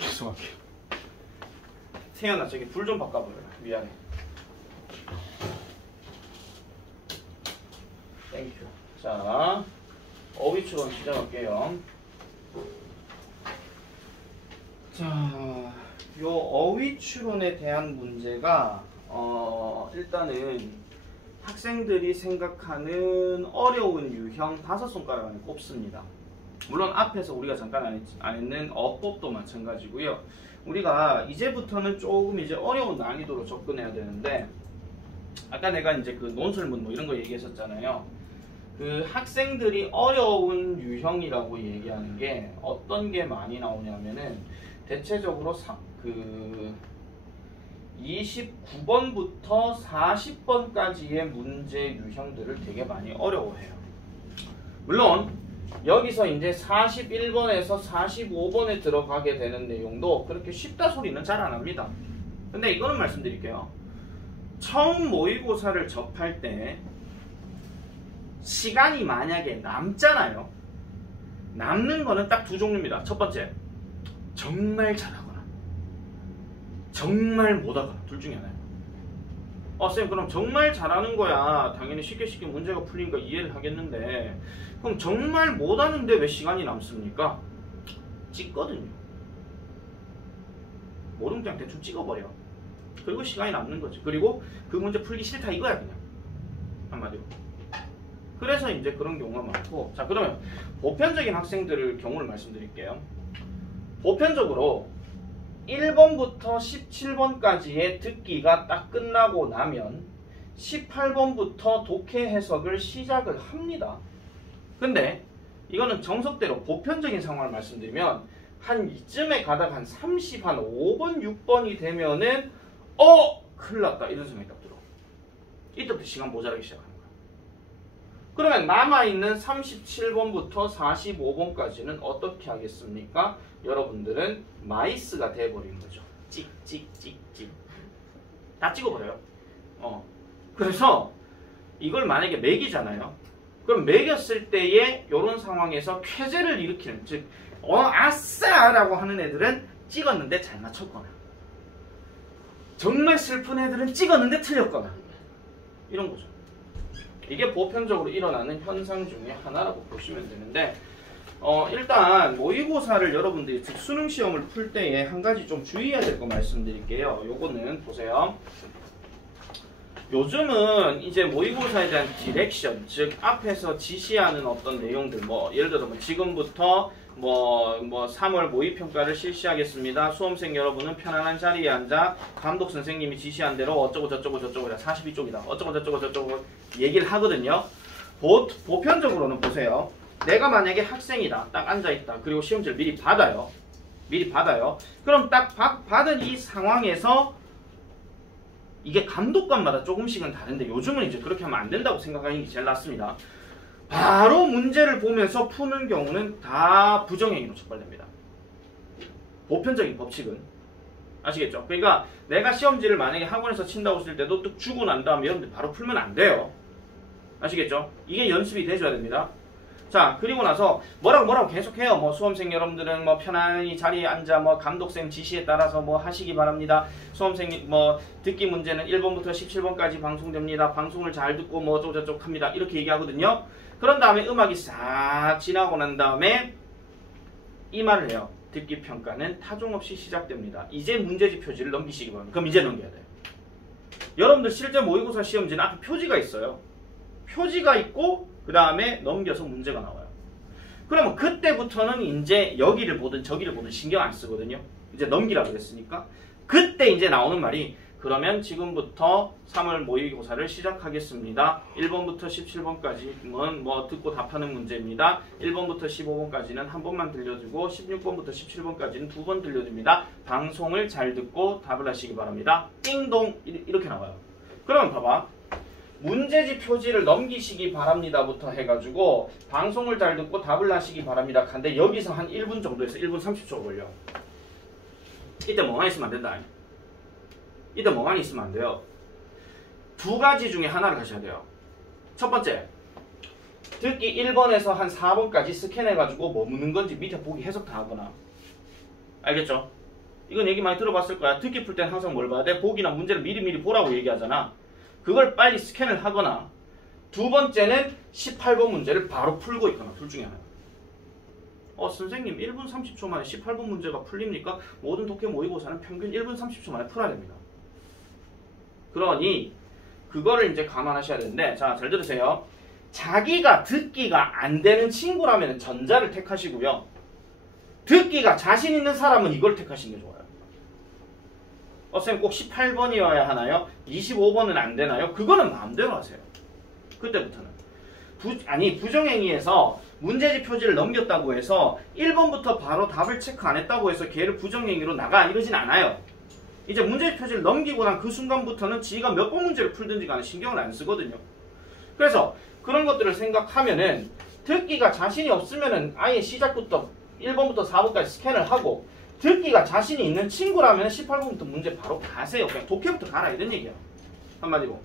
죄송할게요. 태연아 저기 불 좀 바꿔보라. 미안해. 땡큐. 자, 어휘 추론 시작할게요. 자, 요 어휘 추론에 대한 문제가 일단은 학생들이 생각하는 어려운 유형 5손가락 안에 꼽습니다. 물론 앞에서 우리가 잠깐 안 했는 어법도 마찬가지고요. 우리가 이제부터는 조금 이제 어려운 난이도로 접근해야 되는데, 아까 내가 이제 그 논설문 뭐 이런 거 얘기했었잖아요. 그 학생들이 어려운 유형이라고 얘기하는 게 어떤 게 많이 나오냐면은 대체적으로 그 29번부터 40번까지의 문제 유형들을 되게 많이 어려워해요. 물론 여기서 이제 41번에서 45번에 들어가게 되는 내용도 그렇게 쉽다 소리는 잘 안 합니다. 근데 이거는 말씀드릴게요. 처음 모의고사를 접할 때 시간이 만약에 남잖아요. 남는 거는 딱 두 종류입니다. 첫 번째, 정말 잘하거나 정말 못하거나. 둘 중에 하나예요. 쌤 그럼 정말 잘하는 거야 당연히 쉽게 문제가 풀린 거 이해를 하겠는데, 그럼 정말 못하는데 왜 시간이 남습니까? 찍거든요. 모르면 그냥 대충 찍어버려. 그리고 시간이 남는 거지. 그리고 그 문제 풀기 싫다 이거야 그냥 한마디로. 그래서 이제 그런 경우가 많고, 자 그러면 보편적인 학생들을 경우를 말씀드릴게요. 보편적으로 1번부터 17번까지의 듣기가 딱 끝나고 나면 18번부터 독해 해석을 시작을 합니다. 근데 이거는 정석대로 보편적인 상황을 말씀드리면 한 이쯤에 가다가 한 30, 한 5번, 6번이 되면은 큰일 났다 이런 생각이 딱 들어. 이때부터 시간 모자라기 시작하는 거야. 그러면 남아있는 37번부터 45번까지는 어떻게 하겠습니까? 여러분들은 마이스가 돼버리는 거죠. 찍찍찍찍 다 찍어버려요. 그래서 이걸 만약에 매기잖아요. 그럼 매겼을 때에 이런 상황에서 쾌재를 일으키는, 즉 아싸! 라고 하는 애들은 찍었는데 잘 맞췄거나, 정말 슬픈 애들은 찍었는데 틀렸거나, 이런 거죠. 이게 보편적으로 일어나는 현상 중에 하나라고 보시면 되는데, 일단 모의고사를 여러분들이 즉 수능 시험을 풀 때에 한 가지 좀 주의해야 될 거 말씀드릴게요. 요거는 보세요. 요즘은 이제 모의고사에 대한 디렉션, 즉 앞에서 지시하는 어떤 내용들, 뭐 예를 들어 지금부터 뭐 3월 모의평가를 실시하겠습니다. 수험생 여러분은 편안한 자리에 앉아 감독 선생님이 지시한 대로 어쩌고 저쩌고 42쪽이다. 어쩌고 저쩌고 얘기를 하거든요. 보편적으로는 보세요. 내가 만약에 학생이다. 딱 앉아있다. 그리고 시험지를 미리 받아요. 그럼 딱 받은 이 상황에서 이게 감독관마다 조금씩은 다른데 요즘은 이제 그렇게 하면 안 된다고 생각하는 게 제일 낫습니다. 바로 문제를 보면서 푸는 경우는 다 부정행위로 적발됩니다. 보편적인 법칙은. 아시겠죠? 그러니까 내가 시험지를 만약에 학원에서 친다고 했을 때도 뚝 주고 난 다음에 여러분들 바로 풀면 안 돼요. 아시겠죠? 이게 연습이 돼줘야 됩니다. 자, 그리고 나서 뭐라고 계속해요. 뭐 수험생 여러분들은 뭐 편안히 자리에 앉아 뭐 감독쌤 지시에 따라서 뭐 하시기 바랍니다. 수험생 뭐 듣기 문제는 1번부터 17번까지 방송됩니다. 방송을 잘 듣고 뭐 어쩌고저쩌고 합니다. 이렇게 얘기하거든요. 그런 다음에 음악이 싹 지나고 난 다음에 이 말을 해요. 듣기 평가는 타종 없이 시작됩니다. 이제 문제지 표지를 넘기시기 바랍니다. 그럼 이제 넘겨야 돼요. 여러분들 실제 모의고사 시험지는 앞에 표지가 있어요. 표지가 있고 그 다음에 넘겨서 문제가 나와요. 그러면 그때부터는 이제 여기를 보든 저기를 보든 신경 안 쓰거든요. 이제 넘기라 그랬으니까. 그때 이제 나오는 말이, 그러면 지금부터 3월 모의고사를 시작하겠습니다. 1번부터 17번까지는 뭐 듣고 답하는 문제입니다. 1번부터 15번까지는 한 번만 들려주고 16번부터 17번까지는 두 번 들려줍니다. 방송을 잘 듣고 답을 하시기 바랍니다. 띵동 이렇게 나와요. 그러면 봐봐. 문제지 표지를 넘기시기 바랍니다부터 해가지고 방송을 잘 듣고 답을 하시기 바랍니다. 근데 여기서 한 1분 정도에서 1분 30초 걸려. 이때 멍하니 있으면 안 된다. 이때 멍하니 있으면 안 돼요. 두 가지 중에 하나를 하셔야 돼요. 첫 번째, 듣기 1번에서 한 4번까지 스캔해가지고 뭐 묻는 건지 밑에 보기 해석 다 하거나. 알겠죠? 이건 얘기 많이 들어봤을 거야. 듣기 풀 때는 항상 뭘 봐야 돼? 보기나 문제를 미리미리 보라고 얘기하잖아. 그걸 빨리 스캔을 하거나 두 번째는 18번 문제를 바로 풀고 있거나 둘 중에 하나. 선생님 1분 30초 만에 18번 문제가 풀립니까? 모든 독해 모의고사는 평균 1분 30초 만에 풀어야 됩니다. 그러니 그거를 이제 감안하셔야 되는데, 자, 잘 들으세요. 자기가 듣기가 안 되는 친구라면 전자를 택하시고요. 듣기가 자신 있는 사람은 이걸 택하시는 게 좋아요. 선생님 꼭 18번이어야 하나요? 25번은 안 되나요? 그거는 마음대로 하세요. 그때부터는. 부정행위에서 문제집 표지를 넘겼다고 해서 1번부터 바로 답을 체크 안 했다고 해서 걔를 부정행위로 나가 이러진 않아요. 이제 문제집 표지를 넘기고 난 그 순간부터는 지가 몇 번 문제를 풀든지 간에 신경을 안 쓰거든요. 그래서 그런 것들을 생각하면은 듣기가 자신이 없으면은 아예 시작부터 1번부터 4번까지 스캔을 하고, 듣기가 자신이 있는 친구라면 18번부터 문제 바로 가세요. 그냥 독해부터 가라 이런 얘기야. 한마디로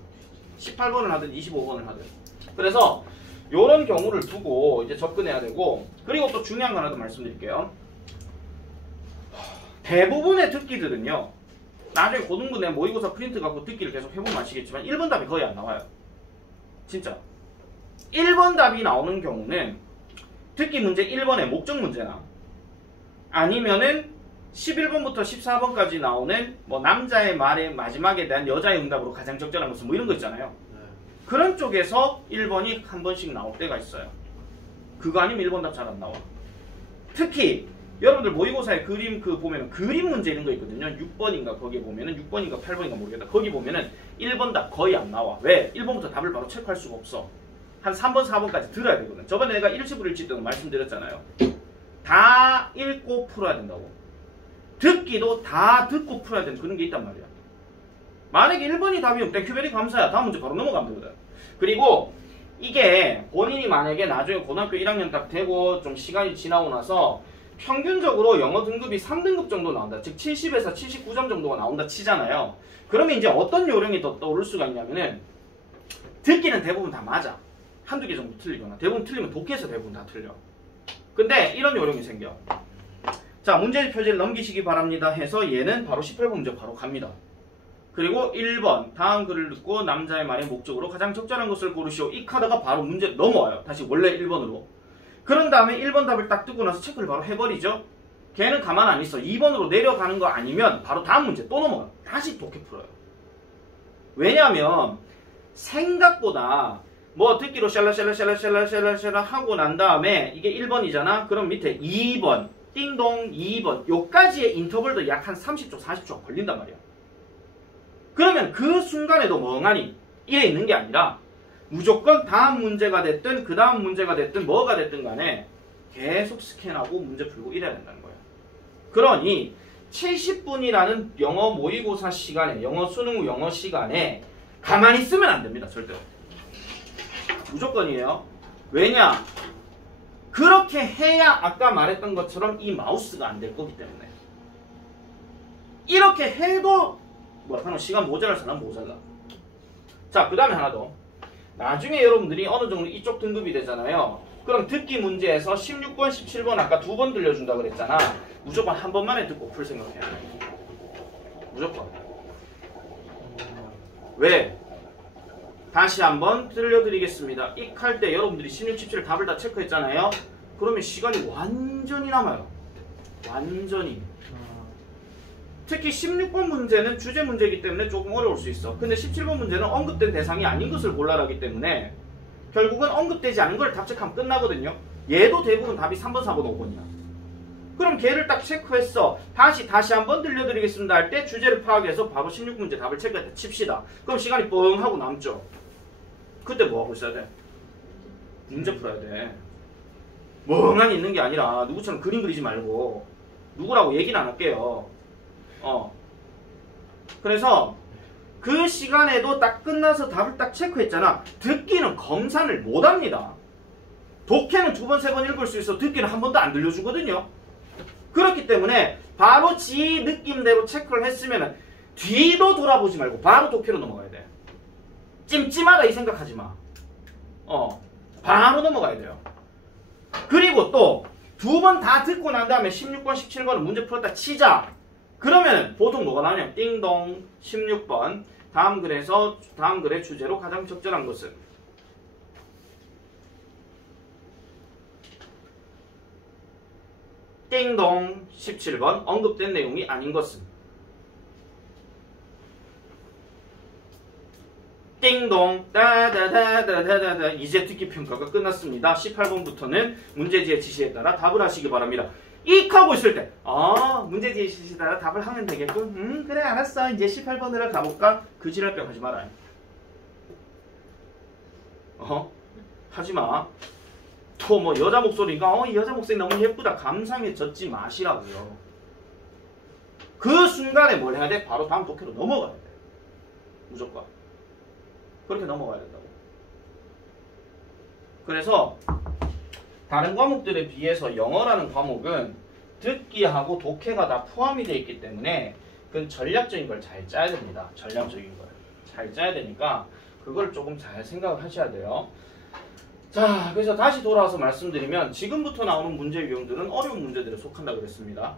18번을 하든 25번을 하든. 그래서 요런 경우를 두고 이제 접근해야 되고, 그리고 또 중요한 거 하나 더 말씀드릴게요. 대부분의 듣기들은요, 나중에 고등부 내 모의고사 프린트 갖고 듣기를 계속 해보면 아시겠지만 1번 답이 거의 안 나와요. 진짜 1번 답이 나오는 경우는 듣기 문제 1번의 목적 문제나 아니면은 11번부터 14번까지 나오는 뭐 남자의 말의 마지막에 대한 여자의 응답으로 가장 적절한 것은 뭐 이런 거 있잖아요. 그런 쪽에서 1번이 한 번씩 나올 때가 있어요. 그거 아니면 1번 답 잘 안 나와. 특히 여러분들 모의고사에 그림 보면은 그림 문제 이런 거 있거든요. 6번인가 거기에 보면은 6번인가 8번인가 모르겠다. 거기 보면은 1번 답 거의 안 나와. 왜? 1번부터 답을 바로 체크할 수가 없어. 한 3번, 4번까지 들어야 되거든. 저번에 내가 일치 불일치 때도 말씀드렸잖아요. 다 읽고 풀어야 된다고. 듣기도 다 듣고 풀어야 되는 그런 게 있단 말이야. 만약에 1번이 답이면 땡큐베리 감사야. 다음 문제 바로 넘어가면 되거든. 그리고 이게 본인이 만약에 나중에 고등학교 1학년 딱 되고 좀 시간이 지나고 나서 평균적으로 영어 등급이 3등급 정도 나온다. 즉 70에서 79점 정도가 나온다 치잖아요. 그러면 이제 어떤 요령이 더 떠오를 수가 있냐면은, 듣기는 대부분 다 맞아. 한두 개 정도 틀리거나, 대부분 틀리면 독해에서 대부분 다 틀려. 근데 이런 요령이 생겨. 자, 문제집 표지를 넘기시기 바랍니다 해서 얘는 바로 18번 문제 바로 갑니다. 그리고 1번 다음 글을 듣고 남자의 말의 목적으로 가장 적절한 것을 고르시오. 이 카드가 바로 문제 넘어와요. 다시 원래 1번으로. 그런 다음에 1번 답을 딱 뜨고 나서 체크를 바로 해버리죠. 걔는 가만 안 있어. 2번으로 내려가는 거 아니면 바로 다음 문제 또 넘어가요. 다시 독해 풀어요. 왜냐하면 생각보다 뭐 듣기로 샬라샬라 하고 난 다음에 이게 1번이잖아. 그럼 밑에 2번 띵동 2번 요까지의 인터벌도 약 한 30초 40초가 걸린단 말이야. 그러면 그 순간에도 멍하니 이래 있는 게 아니라 무조건 다음 문제가 됐든 그 다음 문제가 됐든 뭐가 됐든 간에 계속 스캔하고 문제 풀고 이래야 된다는 거예요. 그러니 70분이라는 영어 모의고사 시간에, 영어 수능 후 영어 시간에 가만히 있으면 안 됩니다. 절대로. 무조건이에요. 왜냐? 그렇게 해야 아까 말했던 것처럼 이 마우스가 안 될 거기 때문에. 이렇게 해도 하나 시간 모자랄 사람 모자라. 자, 그 다음에 하나 더. 나중에 여러분들이 어느 정도 이쪽 등급이 되잖아요. 그럼 듣기 문제에서 16번, 17번 아까 2번 들려준다 그랬잖아. 무조건 한 번만에 듣고 풀 생각해야 돼. 무조건. 왜? 다시 한번 들려드리겠습니다. 익할 때 여러분들이 16, 17 답을 다 체크했잖아요. 그러면 시간이 완전히 남아요. 완전히. 특히 16번 문제는 주제 문제이기 때문에 조금 어려울 수 있어. 근데 17번 문제는 언급된 대상이 아닌 것을 골라라기 때문에 결국은 언급되지 않은 걸 답책하면 끝나거든요. 얘도 대부분 답이 3번, 4번, 5번이야. 그럼 걔를 딱 체크했어. 다시 한번 들려드리겠습니다 할 때 주제를 파악해서 바로 16문제 답을 체크했다 칩시다. 그럼 시간이 뻥 하고 남죠. 그때 뭐하고 있어야 돼? 문제 풀어야 돼. 멍하니 있는 게 아니라 누구처럼 그림 그리지 말고. 누구라고 얘기는 안 할게요. 그래서 그 시간에도 딱 끝나서 답을 딱 체크했잖아. 듣기는 검사를 못합니다. 독해는 2번, 3번 읽을 수 있어. 듣기는 한 번도 안 들려주거든요. 그렇기 때문에 바로 지 느낌대로 체크를 했으면 뒤도 돌아보지 말고 바로 독해로 넘어가야 돼. 찜찜하다 이 생각하지 마. 바로 넘어가야 돼요. 그리고 또 2번 다 듣고 난 다음에 16번, 17번은 문제 풀었다 치자. 그러면 보통 뭐가 나오냐? 띵동 16번. 다음 글의 주제로 가장 적절한 것은 띵동 17번. 언급된 내용이 아닌 것은 띵동 따다다다다다다. 이제 듣기 평가가 끝났습니다. 18번부터는 문제지의 지시에 따라 답을 하시기 바랍니다. 익 하고 있을 때 문제지의 지시에 따라 답을 하면 되겠군. 그래 알았어. 이제 18번으로 가볼까? 그 지랄병 하지 마라. 하지마. 또 뭐 여자 목소리가 이 여자 목소리 너무 예쁘다. 감상해졌지 마시라고요. 그 순간에 뭘 해야 돼? 바로 다음 독해로 넘어가야 돼. 무조건. 그렇게 넘어가야 된다고. 그래서 다른 과목들에 비해서 영어라는 과목은 듣기하고 독해가 다 포함이 되어 있기 때문에 그건 전략적인 걸 잘 짜야 됩니다. 전략적인 걸 잘 짜야 되니까 그걸 조금 잘 생각을 하셔야 돼요. 자, 그래서 다시 돌아와서 말씀드리면 지금부터 나오는 문제 유형들은 어려운 문제들에 속한다 그랬습니다.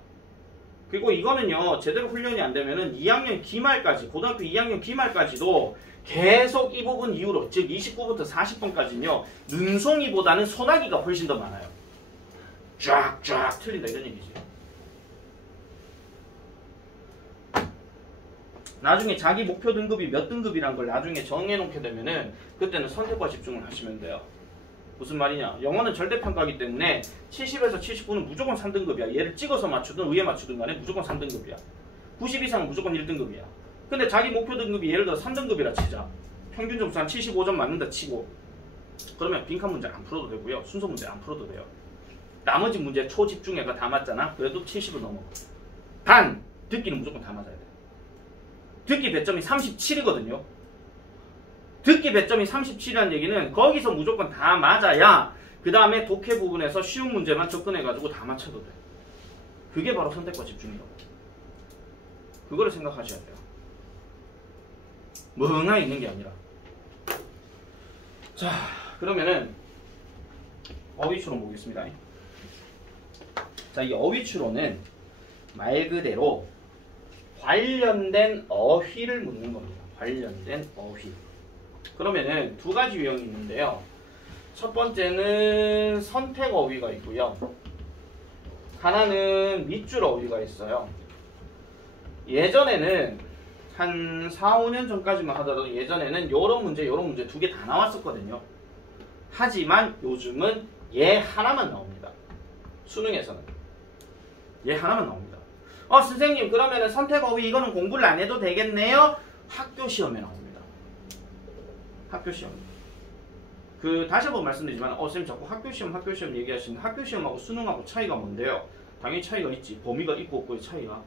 그리고 이거는요, 제대로 훈련이 안 되면은 2학년 기말까지, 고등학교 2학년 기말까지도 계속 이 부분 이후로, 즉 29부터 40번까지는요, 눈송이보다는 소나기가 훨씬 더 많아요. 쫙쫙 틀린다 이런 얘기지. 나중에 자기 목표 등급이 몇 등급이란 걸 나중에 정해놓게 되면은 그때는 선택과 집중을 하시면 돼요. 무슨 말이냐? 영어는 절대평가이기 때문에 70에서 79는 무조건 3등급이야. 얘를 찍어서 맞추든 의에 맞추든 간에 무조건 3등급이야. 90 이상은 무조건 1등급이야. 근데 자기 목표 등급이 예를 들어 3등급이라 치자. 평균 점수 한 75점 맞는다 치고. 그러면 빈칸 문제 안 풀어도 되고요. 순서 문제 안 풀어도 돼요. 나머지 문제 초집중해가 다 맞잖아. 그래도 70을 넘어. 단! 듣기는 무조건 다 맞아야 돼. 듣기 배점이 37이거든요. 듣기 배점이 37이라는 얘기는 거기서 무조건 다 맞아야 그 다음에 독해 부분에서 쉬운 문제만 접근해가지고 다 맞춰도 돼. 그게 바로 선택과 집중이라고. 그거를 생각하셔야 돼요. 멍하니 있는 게 아니라. 자, 그러면은 어휘추론 보겠습니다. 자, 이 어휘추론은 말 그대로 관련된 어휘를 묻는 겁니다. 관련된 어휘. 그러면은 두 가지 유형이 있는데요. 첫 번째는 선택 어휘가 있고요. 하나는 밑줄 어휘가 있어요. 예전에는 한 4, 5년 전까지만 하더라도 예전에는 요런 문제 두 개 다 나왔었거든요. 하지만 요즘은 얘 하나만 나옵니다. 수능에서는. 얘 하나만 나옵니다. 선생님 그러면은 선택 어휘 이거는 공부를 안 해도 되겠네요? 학교 시험에 나옵니다. 학교 시험. 다시 한번 말씀드리지만, 선생님 자꾸 학교 시험 얘기하시는데, 학교 시험하고 수능하고 차이가 뭔데요? 당연히 차이가 있지. 범위가 있고 없고의 차이가.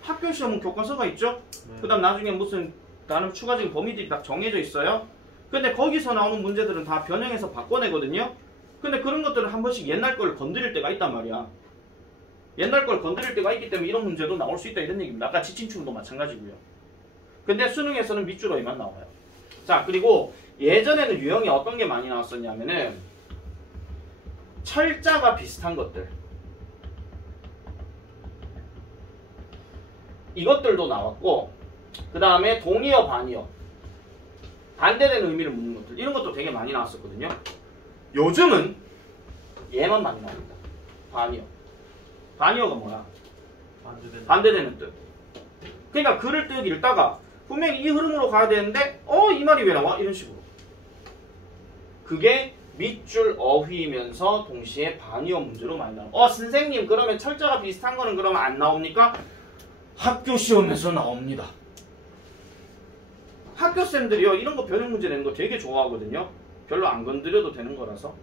학교 시험은 교과서가 있죠? 그 다음 나중에 무슨 다른 추가적인 범위들이 다 정해져 있어요? 근데 거기서 나오는 문제들은 다 변형해서 바꿔내거든요? 근데 그런 것들은 한 번씩 옛날 걸 건드릴 때가 있단 말이야. 옛날 걸 건드릴 때가 있기 때문에 이런 문제도 나올 수 있다 이런 얘기입니다. 아까 지침충도 마찬가지고요. 근데 수능에서는 밑줄 어휘만 나와요. 자, 그리고 예전에는 유형이 어떤 게 많이 나왔었냐면은 철자가 비슷한 것들 이것들도 나왔고 그 다음에 동의어, 반의어 반대되는 의미를 묻는 것들 이런 것도 되게 많이 나왔었거든요. 요즘은 얘만 많이 나옵니다. 반의어. 반의어가 뭐야? 반대되는 뜻. 그러니까 글을 쭉 읽다가 분명히 이 흐름으로 가야 되는데 이 말이 왜 나와? 이런 식으로. 그게 밑줄 어휘이면서 동시에 반의어 문제로 많이 나와. 선생님 그러면 철자가 비슷한 거는 그러면 안 나옵니까? 학교 시험에서 나옵니다. 학교쌤들이요 이런 거 변형 문제 내는 거 되게 좋아하거든요. 별로 안 건드려도 되는 거라서.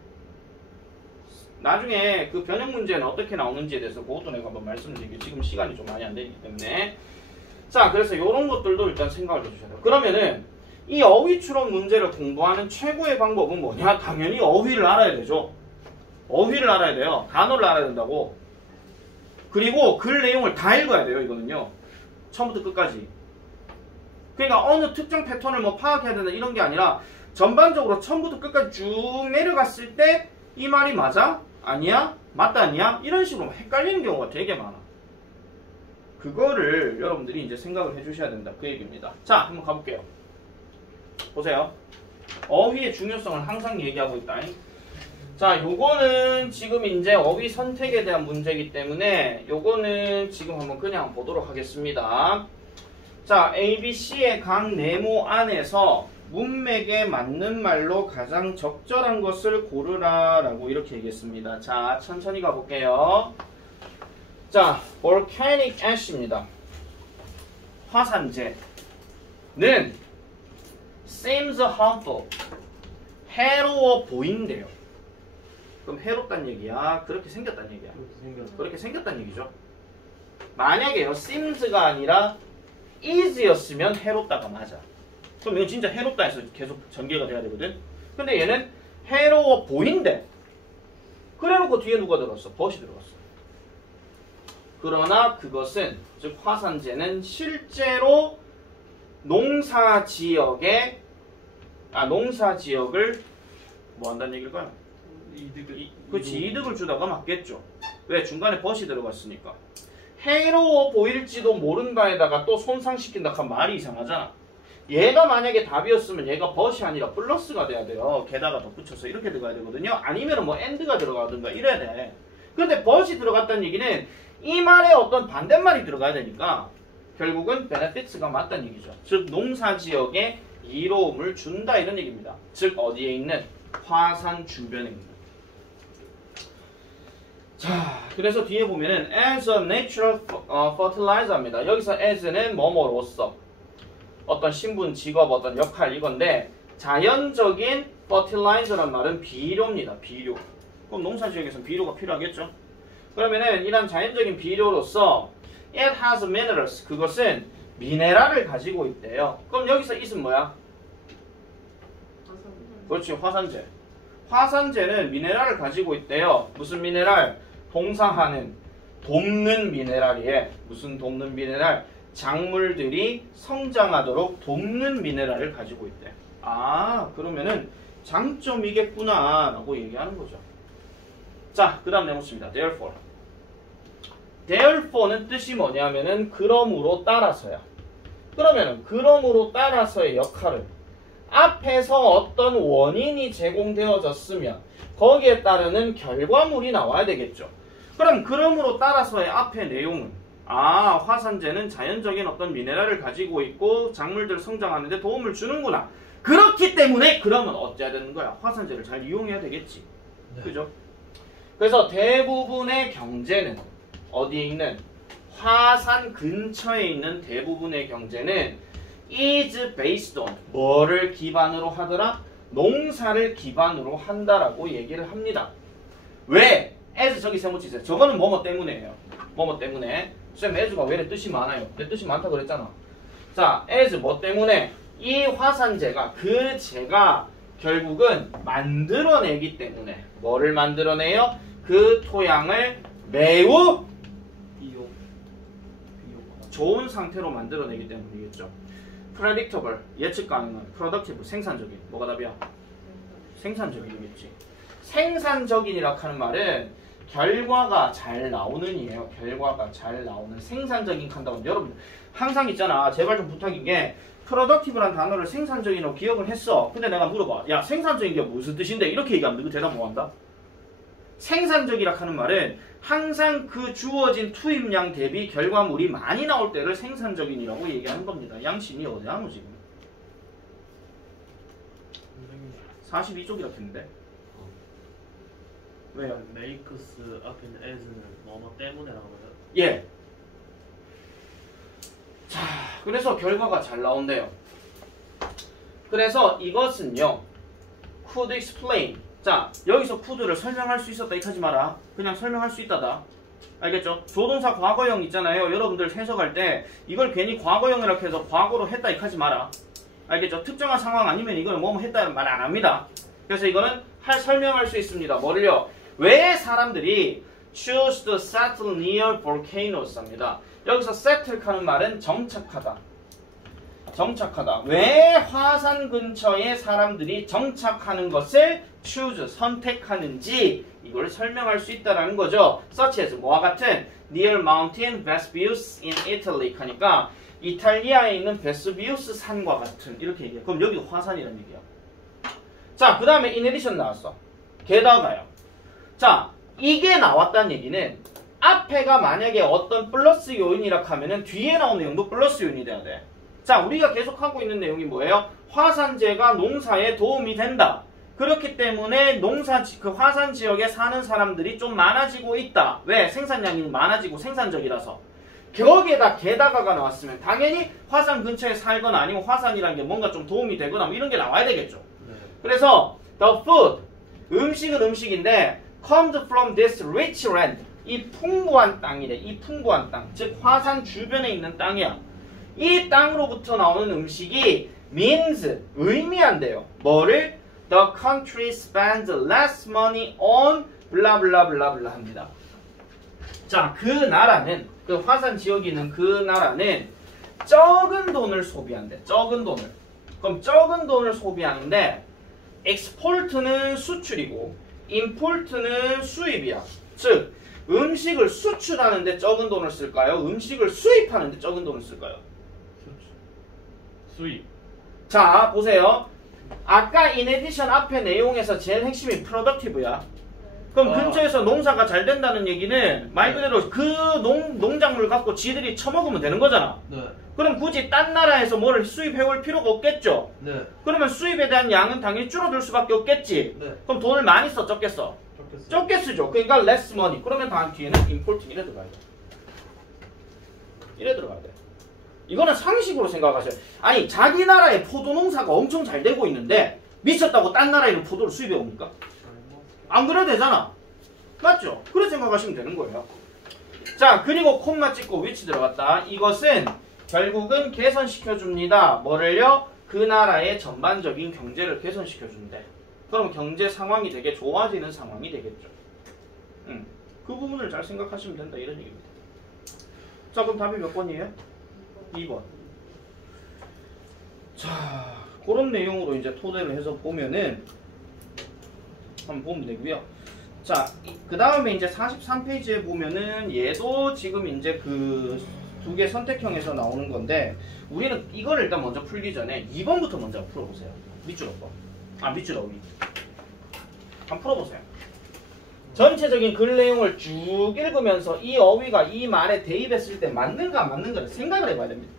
나중에 그 변형 문제는 어떻게 나오는지에 대해서 그것도 내가 한번 말씀드릴게요. 지금 시간이 좀 많이 안 되기 때문에. 자, 그래서 이런 것들도 일단 생각을 해주셔야 돼요. 그러면은 이 어휘추론 문제를 공부하는 최고의 방법은 뭐냐? 당연히 어휘를 알아야 되죠. 어휘를 알아야 돼요. 단어를 알아야 된다고. 그리고 글 내용을 다 읽어야 돼요. 이거는요. 처음부터 끝까지. 그러니까 어느 특정 패턴을 뭐 파악해야 된다 이런 게 아니라 전반적으로 처음부터 끝까지 쭉 내려갔을 때 이 말이 맞아? 아니야? 맞다 아니야? 이런 식으로 헷갈리는 경우가 되게 많아. 그거를 여러분들이 이제 생각을 해주셔야 된다. 그 얘기입니다. 자, 한번 가볼게요. 보세요. 어휘의 중요성을 항상 얘기하고 있다. 자, 요거는 지금 이제 어휘 선택에 대한 문제이기 때문에 요거는 지금 한번 그냥 보도록 하겠습니다. 자, ABC의 각 네모 안에서 문맥에 맞는 말로 가장 적절한 것을 고르라 라고 이렇게 얘기했습니다. 자, 천천히 가볼게요. 자, volcanic ash입니다. 화산재는 seems harmful, 해로워 보인대요. 그럼 해롭다는 얘기야? 그렇게 생겼다는 얘기야? 그렇게 생겼다는 얘기죠. 만약에요, seems가 아니라 is였으면 해롭다가 맞아. 그럼 이건 진짜 해롭다 해서 계속 전개가 돼야 되거든. 근데 얘는 해로워 보인대. 그래놓고 뒤에 누가 들어왔어? 벗이 들어왔어. 그러나 그것은, 즉 화산재는 실제로 농사지역을 뭐 한다는 얘기일까요? 이득을 주다가 맞겠죠. 왜? 중간에 벗이 들어갔으니까. 해로워 보일지도 모른다에다가 또 손상시킨다 하면 말이 이상하잖아. 얘가 만약에 답이었으면 얘가 벗이 아니라 플러스가 돼야 돼요. 게다가 덧붙여서 이렇게 들어가야 되거든요. 아니면 뭐 and가 들어가든가 이래야 돼. 근데 벗이 들어갔다는 얘기는 이 말에 어떤 반대말이 들어가야 되니까 결국은 benefits가 맞다는 얘기죠. 즉 농사지역에 이로움을 준다 이런 얘기입니다. 즉 어디에 있는? 화산 주변에 있는. 자, 그래서 뒤에 보면은 as a natural fertilizer입니다. 여기서 as는 뭐뭐로서 어떤 신분, 직업, 어떤 역할 이건데 자연적인 fertilizer란 말은 비료입니다. 비료. 그럼 농사지역에서는 비료가 필요하겠죠. 그러면은 이런 자연적인 비료로서 it has minerals, 그것은 미네랄을 가지고 있대요. 그럼 여기서 it은 뭐야? 그렇지, 화산재. 화산재는 미네랄을 가지고 있대요. 무슨 미네랄? 동사하는, 돕는 미네랄이에. 무슨 돕는 미네랄? 작물들이 성장하도록 돕는 미네랄을 가지고 있대. 아, 그러면은 장점이겠구나 라고 얘기하는 거죠. 자, 그 다음 내놓습니다. Therefore. Therefore는 뜻이 뭐냐면은 그러므로 따라서야. 그러면은 그러므로 따라서의 역할은 앞에서 어떤 원인이 제공되어졌으면 거기에 따르는 결과물이 나와야 되겠죠. 그럼 그러므로 따라서의 앞의 내용은 화산재는 자연적인 어떤 미네랄을 가지고 있고 작물들 성장하는 데 도움을 주는구나. 그렇기 때문에 그러면 어째야 되는 거야? 화산재를 잘 이용해야 되겠지. 네. 그죠? 그래서 대부분의 경제는 어디에 있는? 화산 근처에 있는 대부분의 경제는 is based on 뭐를 기반으로 하더라? 농사를 기반으로 한다라고 얘기를 합니다. 왜? as 저기 세모치 있어요. 저거는 뭐뭐 때문에예요. 뭐뭐 때문에. 쌤 as가 왜 내 뜻이 많아요? 내 뜻이 많다 그랬잖아. 자, as 뭐 때문에? 이 화산재가 그 재가 결국은 만들어내기 때문에 뭐를 만들어내요? 그 토양을 매우 좋은 상태로 만들어내기 때문이겠죠. predictable, 예측 가능한, productive, 생산적인. 뭐가 답이야? 생산적이겠지. 생산적인이라 하는 말은 결과가 잘 나오는 이에요. 결과가 잘 나오는. 생산적인 한다고. 여러분 항상 있잖아. 제발 좀 부탁인 게 productive란 단어를 생산적인으로 기억을 했어. 근데 내가 물어봐. 야, 생산적인 게 무슨 뜻인데? 이렇게 얘기하면 누구 대답 뭐 한다? 생산적이라 하는 말은 항상 그 주어진 투입량 대비 결과물이 많이 나올 때를 생산적인이라고 얘기하는 겁니다. 양심이 어디 하노 지금? 42쪽이라 했는데. 왜요? makes 앞에 있는 as는 뭐뭐 때문에라고 해요? 예. 자, 그래서 결과가 잘 나온대요. 그래서 이것은요, could explain. 자, 여기서 could를 설명할 수 있었다 이렇게 하지 마라. 그냥 설명할 수 있다다. 알겠죠? 조동사 과거형 있잖아요. 여러분들 해석할 때 이걸 괜히 과거형이라고 해서 과거로 했다 이렇게 하지 마라. 알겠죠? 특정한 상황 아니면 이거는 뭐뭐 했다는 말 안 합니다. 그래서 이거는 설명할 수 있습니다. 뭐를요? 왜 사람들이 choose to settle near volcanoes 합니다. 여기서 settle 하는 말은 정착하다. 정착하다. 왜 화산 근처에 사람들이 정착하는 것을 choose, 선택하는지 이걸 설명할 수 있다라는 거죠. such as 뭐와 같은 near mountain Vesuvius in Italy 하니까 이탈리아에 있는 베스비우스 산과 같은 이렇게 얘기해요. 그럼 여기 화산이라는 얘기야. 자, 그 다음에 in addition 나왔어. 게다가요. 자, 이게 나왔다는 얘기는 앞에가 만약에 어떤 플러스 요인이라 하면은 뒤에 나오는 내용도 플러스 요인이 돼야 돼. 자, 우리가 계속 하고 있는 내용이 뭐예요? 화산재가 농사에 도움이 된다. 그렇기 때문에 그 화산 지역에 사는 사람들이 좀 많아지고 있다. 왜? 생산량이 많아지고 생산적이라서. 거기에다 게다가가 나왔으면 당연히 화산 근처에 살거나 아니면 화산이라는 게 뭔가 좀 도움이 되거나 뭐 이런 게 나와야 되겠죠. 네. 그래서 the food, 음식은 음식인데 comes from this rich land. 이 풍부한 땅이래. 이 풍부한 땅. 즉 화산 주변에 있는 땅이야. 이 땅으로부터 나오는 음식이 means, 의미한대요. 뭐를? The country spends less money on 블라블라블라블라 합니다. 자, 그 나라는, 그 화산 지역에 있는 그 나라는 적은 돈을 소비한대. 적은 돈을. 그럼 적은 돈을 소비하는데 export는 수출이고 import는 수입이야. 즉 음식을 수출하는데 적은 돈을 쓸까요? 음식을 수입하는데 적은 돈을 쓸까요? 수입. 자, 보세요. 아까 in addition 앞에 내용에서 제일 핵심이 productive야. 그럼 근처에서 농사가 잘 된다는 얘기는 말 그대로 그 농작물을 갖고 지들이 처먹으면 되는 거잖아. 네. 그럼 굳이 딴 나라에서 뭘 수입해올 필요가 없겠죠. 네. 그러면 수입에 대한 양은 당연히 줄어들 수밖에 없겠지. 네. 그럼 돈을 많이 써, 적게 써? 적게 쓰죠. 그러니까 less money. 그러면 다음 뒤에는 importing 이래 들어가야 돼. 이래 들어가야 돼. 이거는 상식으로 생각하세요. 아니, 자기 나라의 포도 농사가 엄청 잘 되고 있는데 미쳤다고 딴 나라에 있는 포도를 수입해 옵니까? 안 그래도 되잖아. 맞죠? 그렇게 생각하시면 되는 거예요. 자, 그리고 콤마 찍고 which 들어갔다. 이것은 결국은 개선시켜줍니다. 뭐를요? 그 나라의 전반적인 경제를 개선시켜준대. 그럼 경제 상황이 되게 좋아지는 상황이 되겠죠. 그 부분을 잘 생각하시면 된다. 이런 얘기입니다. 자, 그럼 답이 몇 번이에요? 2번. 자, 그런 내용으로 이제 토대를 해서 보면은 한번 보면 되고요. 자, 그 다음에 이제 43페이지에 보면은 얘도 지금 이제 그 두 개 선택형에서 나오는 건데 우리는 이거를 일단 먼저 풀기 전에 2번부터 먼저 풀어보세요. 밑줄 거. 아, 밑줄 위. 한번 풀어보세요. 전체적인 글 내용을 쭉 읽으면서 이 어휘가 이 말에 대입했을 때 맞는가 안 맞는가를 생각을 해봐야 됩니다.